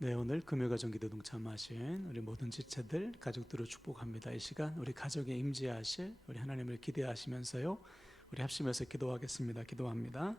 네, 오늘 금요 가정 기도 동참하신 우리 모든 지체들 가족들을 축복합니다. 이 시간 우리 가족에 임재하실 우리 하나님을 기대하시면서요. 우리 합심해서 기도하겠습니다. 기도합니다.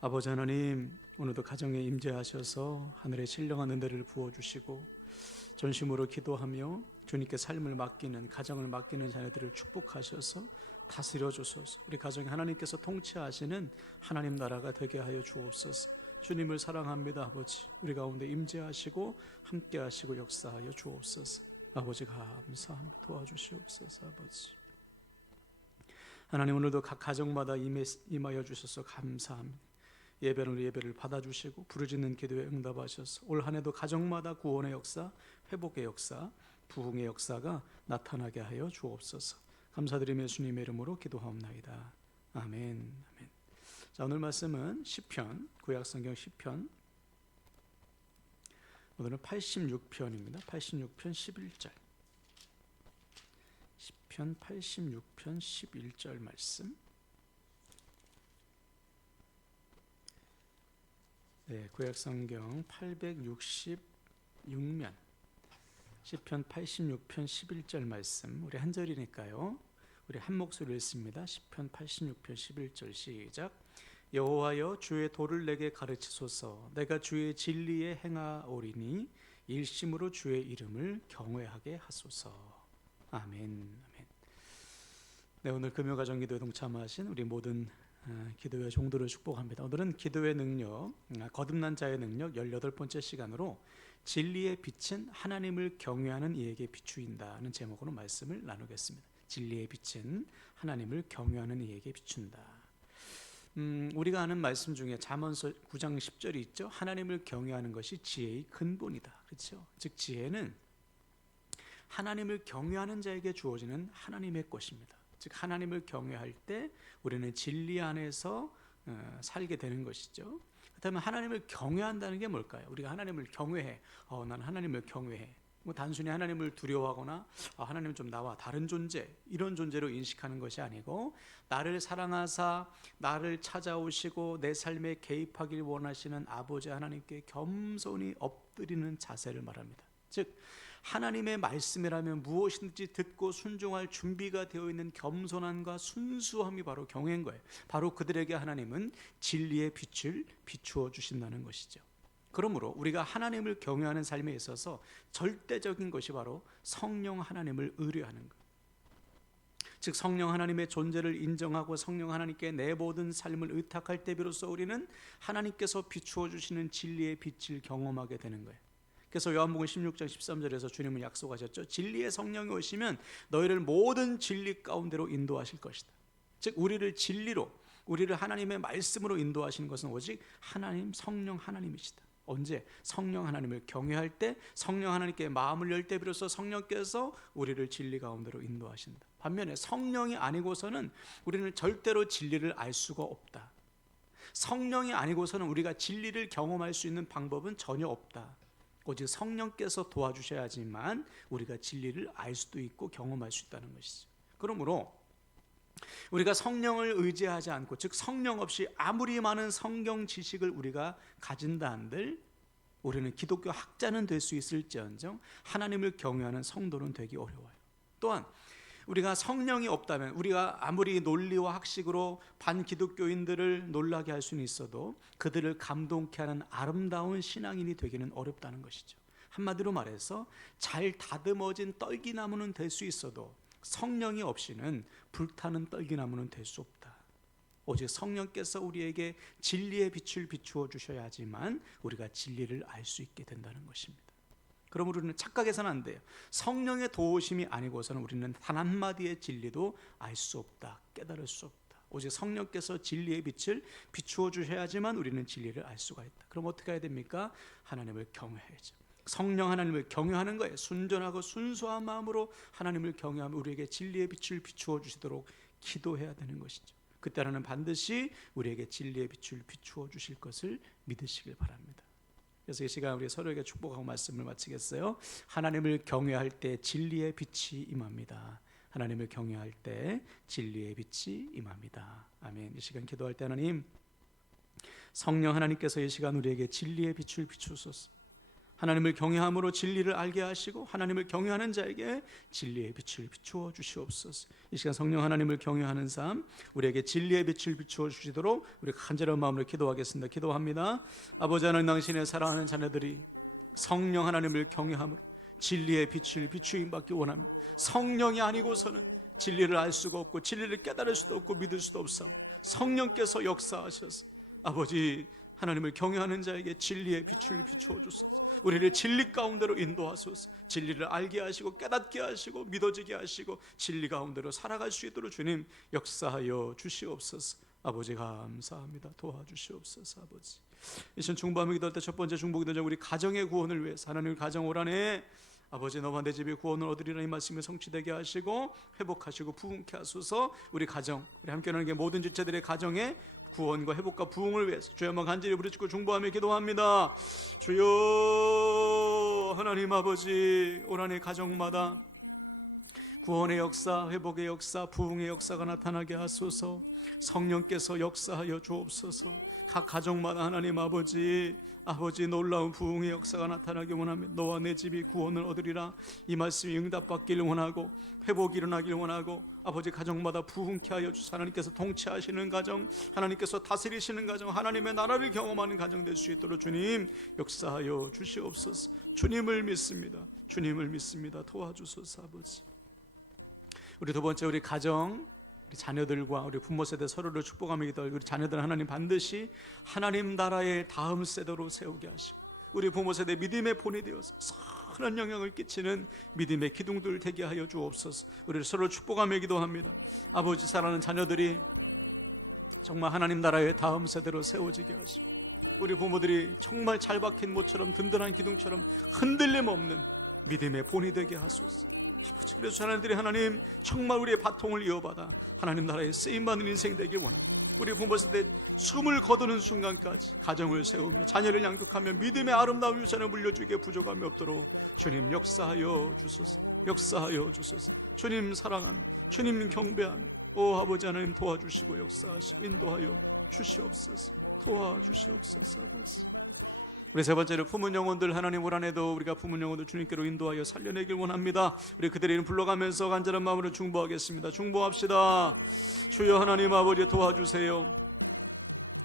아버지 하나님, 오늘도 가정에 임재하셔서 하늘의 신령한 은혜를 부어 주시고 전심으로 기도하며 주님께 삶을 맡기는 가정을 맡기는 자녀들을 축복하셔서 다스려 주소서. 우리 가정에 하나님께서 통치하시는 하나님 나라가 되게 하여 주옵소서. 주님을 사랑합니다, 아버지. 우리 가운데 임재하시고 함께하시고 역사하여 주옵소서. 아버지 감사 도와주시옵소서, 아버지. 하나님 오늘도 각 가정마다 임하여 주셔서 감사합니다. 예배를 예배를 받아주시고 부르짖는 기도에 응답하셔서 올 한해도 가정마다 구원의 역사, 회복의 역사, 부흥의 역사가 나타나게 하여 주옵소서. 감사드리며 주님의 이름으로 기도하옵나이다. 아멘. 자, 오늘 말씀은 시편 구약 성경 시편 오늘은 86편입니다. 86편 11절. 시편 86편 11절 말씀. 네, 구약 성경 866면 시편 86편 11절 말씀. 우리 한 절이니까요. 우리 한 목소리 읽습니다. 시편 86편 11절 시작. 여호와여 주의 도를 내게 가르치소서. 내가 주의 진리에 행하오리니 일심으로 주의 이름을 경외하게 하소서. 아멘. 아멘. 네, 오늘 금요가정 기도에 동참하신 우리 모든 어, 기도의 종도를 축복합니다. 오늘은 기도의 능력, 아, 거듭난 자의 능력 18번째 시간으로 진리의 빛은 하나님을 경외하는 이에게 비추인다는 제목으로 말씀을 나누겠습니다. 진리의 빛은 하나님을 경외하는 이에게 비춘다. 음, 우리가 아는 말씀 중에 잠언서 9장 10절이 있죠. 하나님을 경외하는 것이 지혜의 근본이다. 그렇죠? 즉 지혜는 하나님을 경외하는 자에게 주어지는 하나님의 것입니다. 즉 하나님을 경외할 때 우리는 진리 안에서 어, 살게 되는 것이죠. 그렇다면 하나님을 경외한다는 게 뭘까요? 우리가 하나님을 경외해. 어, 난 하나님을 경외해. 뭐 단순히 하나님을 두려워하거나 아, 하나님 좀 나와 다른 존재 이런 존재로 인식하는 것이 아니고 나를 사랑하사 나를 찾아오시고 내 삶에 개입하길 원하시는 아버지 하나님께 겸손히 엎드리는 자세를 말합니다. 즉 하나님의 말씀이라면 무엇인지 듣고 순종할 준비가 되어 있는 겸손함과 순수함이 바로 경외인 거예요. 바로 그들에게 하나님은 진리의 빛을 비추어 주신다는 것이죠. 그러므로 우리가 하나님을 경외하는 삶에 있어서 절대적인 것이 바로 성령 하나님을 의뢰하는 것. 즉 성령 하나님의 존재를 인정하고 성령 하나님께 내 모든 삶을 의탁할 때 비로소 우리는 하나님께서 비추어 주시는 진리의 빛을 경험하게 되는 거예요. 그래서 요한복음 16장 13절에서 주님은 약속하셨죠. 진리의 성령이 오시면 너희를 모든 진리 가운데로 인도하실 것이다. 즉 우리를 진리로 우리를 하나님의 말씀으로 인도하시는 것은 오직 하나님 성령 하나님이시다. 언제 성령 하나님을 경외할 때 성령 하나님께 마음을 열 때 비로소 성령께서 우리를 진리 가운데로 인도하신다. 반면에 성령이 아니고서는 우리는 절대로 진리를 알 수가 없다. 성령이 아니고서는 우리가 진리를 경험할 수 있는 방법은 전혀 없다. 오직 성령께서 도와주셔야지만 우리가 진리를 알 수도 있고 경험할 수 있다는 것이죠. 그러므로 우리가 성령을 의지하지 않고 즉 성령 없이 아무리 많은 성경 지식을 우리가 가진다 한들 우리는 기독교 학자는 될 수 있을지언정 하나님을 경외하는 성도는 되기 어려워요. 또한 우리가 성령이 없다면 우리가 아무리 논리와 학식으로 반기독교인들을 놀라게 할 수는 있어도 그들을 감동케 하는 아름다운 신앙인이 되기는 어렵다는 것이죠. 한마디로 말해서 잘 다듬어진 떨기나무는 될 수 있어도 성령이 없이는 불타는 떨기나무는 될 수 없다. 오직 성령께서 우리에게 진리의 빛을 비추어 주셔야 하지만 우리가 진리를 알 수 있게 된다는 것입니다. 그러므로 우리는 착각해서는 안 돼요. 성령의 도우심이 아니고서는 우리는 단 한마디의 진리도 알 수 없다. 깨달을 수 없다. 오직 성령께서 진리의 빛을 비추어 주셔야지만 우리는 진리를 알 수가 있다. 그럼 어떻게 해야 됩니까? 하나님을 경외해야죠. 성령 하나님을 경외하는 거예요. 순전하고 순수한 마음으로 하나님을 경외하며 우리에게 진리의 빛을 비추어 주시도록 기도해야 되는 것이죠. 그때는 반드시 우리에게 진리의 빛을 비추어 주실 것을 믿으시길 바랍니다. 그래서 이 시간 우리 서로에게 축복하고 말씀을 마치겠어요. 하나님을 경외할 때 진리의 빛이 임합니다. 하나님을 경외할 때 진리의 빛이 임합니다. 아멘. 이 시간 기도할 때 하나님 성령 하나님께서 이 시간 우리에게 진리의 빛을 비추소서. 하나님을 경외함으로 진리를 알게 하시고 하나님을 경외하는 자에게 진리의 빛을 비추어 주시옵소서. 이 시간 성령 하나님을 경외하는 삶 우리에게 진리의 빛을 비추어 주시도록 우리 간절한 마음으로 기도하겠습니다. 기도합니다. 아버지 하나님 당신의 사랑하는 자녀들이 성령 하나님을 경외함 진리의 빛을 비추임 받기 원하는 성령이 아니고서는 진리를 알 수가 없고 진리를 깨달을 수도 없고 믿을 수도 없어 성령께서 역사하셔서 아버지 하나님을 경외하는 자에게 진리의 빛을 비추어주소서. 우리를 진리 가운데로 인도하소서. 진리를 알게 하시고 깨닫게 하시고 믿어지게 하시고 진리 가운데로 살아갈 수 있도록 주님 역사하여 주시옵소서. 아버지 감사합니다. 도와주시옵소서 아버지. 이신 중보함을 기도할 때 첫 번째 중보 기도자 우리 가정의 구원을 위해서 하나님 가정 올 한해 아버지 너와 내 집이 구원을 얻으리라 이 말씀이 성취되게 하시고 회복하시고 부흥케 하소서. 우리 가정 우리 함께 하는 게 모든 지체들의 가정에 구원과 회복과 부흥을 위해서 주여 한번 간절히 부르짖고 중보하며 기도합니다. 주여 하나님 아버지 고난의 가정마다 구원의 역사, 회복의 역사, 부흥의 역사가 나타나게 하소서. 성령께서 역사하여 주옵소서. 각 가정마다 하나님 아버지, 아버지 놀라운 부흥의 역사가 나타나기 원하며 너와 내 집이 구원을 얻으리라. 이 말씀이 응답받기를 원하고 회복이 일어나길 원하고 아버지 가정마다 부흥케 하여 주사 하나님께서 통치하시는 가정, 하나님께서 다스리시는 가정, 하나님의 나라를 경험하는 가정 될 수 있도록 주님 역사하여 주시옵소서. 주님을 믿습니다. 주님을 믿습니다. 도와주소서 아버지. 우리 두 번째 우리 가정 우리 자녀들과 우리 부모 세대 서로를 축복하며 기도하고 우리 자녀들 하나님 반드시 하나님 나라의 다음 세대로 세우게 하시고 우리 부모 세대 믿음의 본이 되어서 선한 영향을 끼치는 믿음의 기둥들 되게 하여 주옵소서. 우리를 서로 축복하며 기도합니다. 아버지 사랑하는 자녀들이 정말 하나님 나라의 다음 세대로 세워지게 하시고 우리 부모들이 정말 잘 박힌 모처럼 든든한 기둥처럼 흔들림 없는 믿음의 본이 되게 하소서. 그래서 하나님들이 하나님 정말 우리의 바통을 이어받아 하나님 나라에 쓰임받는 인생이 되길 원합니다 우리 부모 세대 숨을 거두는 순간까지 가정을 세우고 자녀를 양육하며 믿음의 아름다운 유산을 물려주기에 부족함이 없도록 주님 역사하여 주소서. 역사하여 주소서. 주님 사랑 주님 경배하며 오 아버지 하나님 도와주시고 역사하시기 도와여 주시옵소서. 도와주시옵소서 우리 세 번째로 품은 영혼들 하나님 올 한해도 우리가 품은 영혼들 주님께로 인도하여 살려내길 원합니다. 우리 그들의 이름 불러가면서 간절한 마음으로 중보하겠습니다. 중보합시다. 주여 하나님 아버지 도와주세요.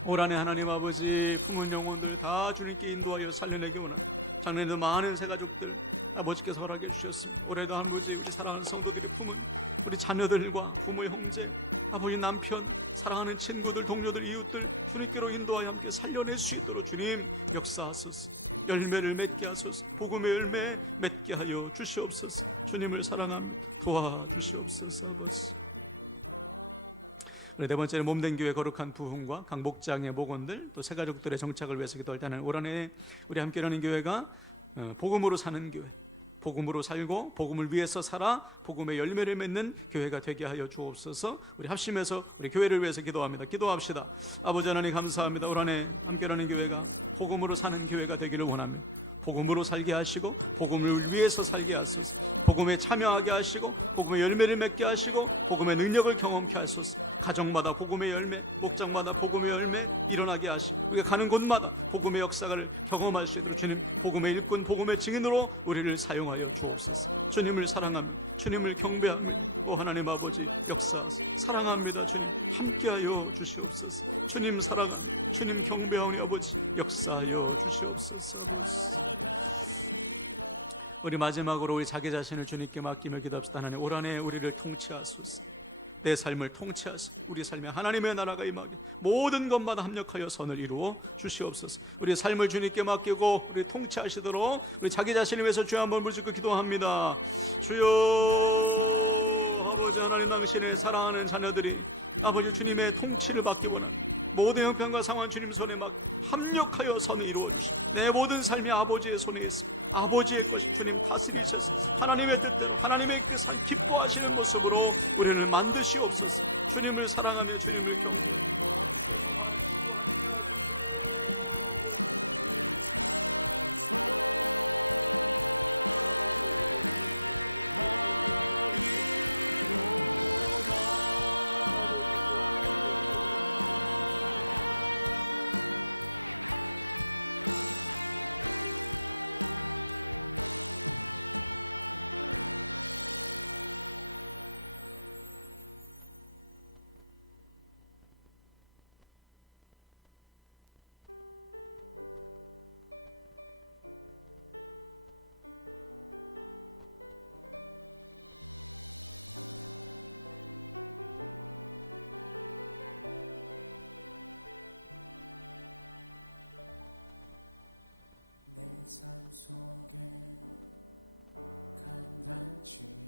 올 한해 하나님 아버지 품은 영혼들 다 주님께 인도하여 살려내길 원합니다. 작년에도 많은 새 가족들 아버지께서 허락해 주셨습니다. 올해도 아버지 사랑하는 성도들이 품은 우리 자녀들과 부모 형제 아버지 남편 사랑하는 친구들 동료들 이웃들 주님께로 인도하여 함께 살려낼 수 있도록 주님 역사하소서. 열매를 맺게 하소서. 복음의 열매 맺게 하여 주시옵소서. 주님을 사랑하며 도와주시옵소서. 우리 네 번째는 몸된 교회 거룩한 부흥과 강복장의 목원들 또 새가족들의 정착을 위해서 기도할 때는 올 한해 우리 함께하는 교회가 어, 복음으로 사는 교회 복음으로 살고 복음을 위해서 살아 복음의 열매를 맺는 교회가 되게 하여 주옵소서. 우리 합심해서 우리 교회를 위해서 기도합니다. 기도합시다. 아버지 하나님 감사합니다. 올 한해 함께하는 교회가 복음으로 사는 교회가 되기를 원합니다. 복음으로 살게 하시고 복음을 위해서 살게 하소서. 복음에 참여하게 하시고 복음의 열매를 맺게 하시고 복음의 능력을 경험케 하소서. 가정마다 복음의 열매 목장마다 복음의 열매 일어나게 하시고 우리가 가는 곳마다 복음의 역사를 경험할 수 있는 주님 복음의 일꾼 복음의 증인으로 우리를 사용하여 주옵소서. 주님을 사랑하며 주님을 경배하며 또 하나님 아버지 역사 사랑합니다. 주님 함께하여 주시옵소서 주님 사랑 주님 경배하며 아버지 역사하여 주시옵소서. 우리 마지막으로 우리 자기 자신을 주님께 맡기며 기도합시다. 하나님 올 한해 우리를 통치하소서. 내 삶을 통치하시고 우리 삶에 하나님의 나라가 임하게 모든 것마다 합력하여 선을 이루어 주시옵소서. 우리 삶을 주님께 맡기고 우리 통치하시도록 우리 자기 자신을 위해서 주여 한번 물짓고 기도합니다. 주여 아버지 하나님 당신의 사랑하는 자녀들이 아버지 주님의 통치를 받기 원합니다 모든 형편과 상황 주님 손에 맡고 합력하여 선을 이루어 내 모든 삶이 아버지의 손에 있습니다. 아버지의 뜻이 주님 다스리셔서 하나님의 뜻대로 하나님의 그 기뻐하시는 모습으로 우리를 만드시옵소서 주님을 사랑하며 주님을 삶 속에 감당치